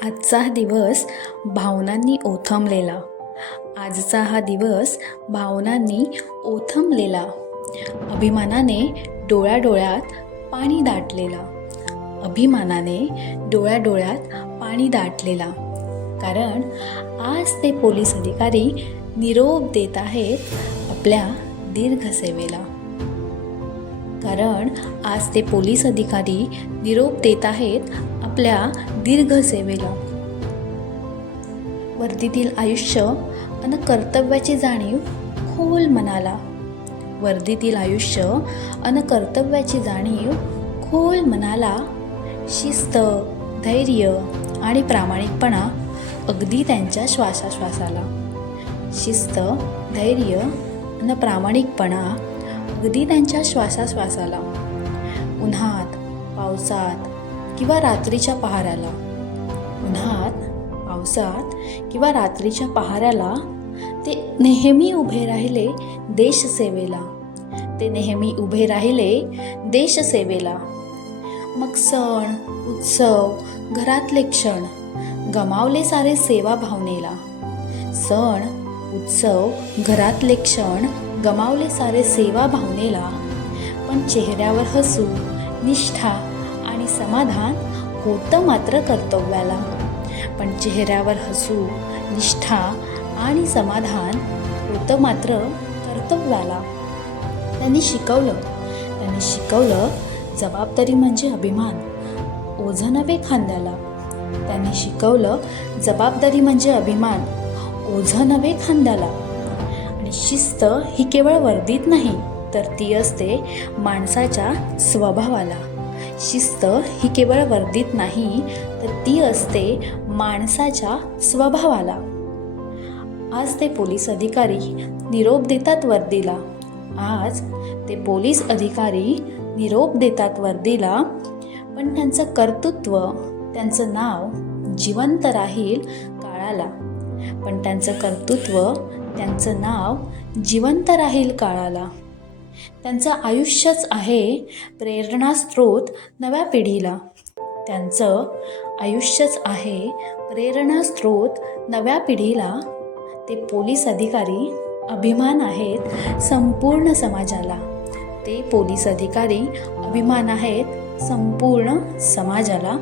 आजचा हा दिवस भावनांनी ओथंबलेला. आजचा हा दिवस भावनांनी ओथंबलेला. अभिमानाने डोळ्याडोळ्यात पाणी दाटलेला. अभिमानाने डोळ्याडोळ्यात पाणी दाटलेला. कारण आज ते पोलीस अधिकारी निरोप देत आहेत आपल्या दीर्घ सेवेला. कारण आज ते पोलीस अधिकारी निरोप देत आहेत आपल्या दीर्घ सेवेला. वर्दीतील आयुष्य अन कर्तव्याची जाणीव खोल मनाला. वर्दीतील आयुष्य अन कर्तव्याची जाणीव खोल मनाला. शिस्त, धैर्य आणि प्रामाणिकपणा अगदी त्यांच्या श्वासाश्वासाला. शिस्त, धैर्य आणि प्रामाणिकपणा अगदी त्यांच्या श्वासाश्वासाला. उन्हात, पावसात किंवा रात्रीच्या पहाऱ्याला. उन्हात, पावसात किंवा रात्रीच्या पहाऱ्याला ते नेहमी उभे राहिले देशसेवेला. ते नेहमी उभे राहिले देशसेवेला. मग सण, उत्सव, घरातले क्षण गमावले सारे सेवा भावनेला. सण, उत्सव, घरातले क्षण गमावले सारे सेवा भावनेला. पण चेहऱ्यावर हसू, निष्ठा आणि समाधान होतं मात्र कर्तव्याला. पण चेहऱ्यावर हसू, निष्ठा आणि समाधान होतं मात्र कर्तव्याला. त्यांनी शिकवलं जबाबदारी म्हणजे अभिमान, ओझं नव्हे खांद्याला. त्यांनी शिकवलं जबाबदारी म्हणजे अभिमान, ओझं नव्हे खांद्याला. आणि शिस्त ही केवळ वर्दीत नाही तर ती असते माणसाच्या स्वभावाला. शिस्त ही केवळ वर्दीत नाही तर ती असते माणसाच्या स्वभावाला. आज ते पोलीस अधिकारी निरोप देतात वर्दीला. आज ते पोलीस अधिकारी निरोप देतात वर्दीला. पण त्यांचं कर्तृत्व, त्यांचं नाव जिवंत राहील काळाला. पण त्यांचं कर्तृत्व, त्यांचं नाव जिवंत राहील काळाला. त्यांचं आयुष्यच आहे प्रेरणास्रोत नव्या पिढीला. त्यांचं आयुष्यच आहे प्रेरणास्रोत नव्या पिढीला. ते पोलीस अधिकारी अभिमान आहेत संपूर्ण समाजाला. ते पोलीस अधिकारी अभिमान आहेत संपूर्ण समाजाला.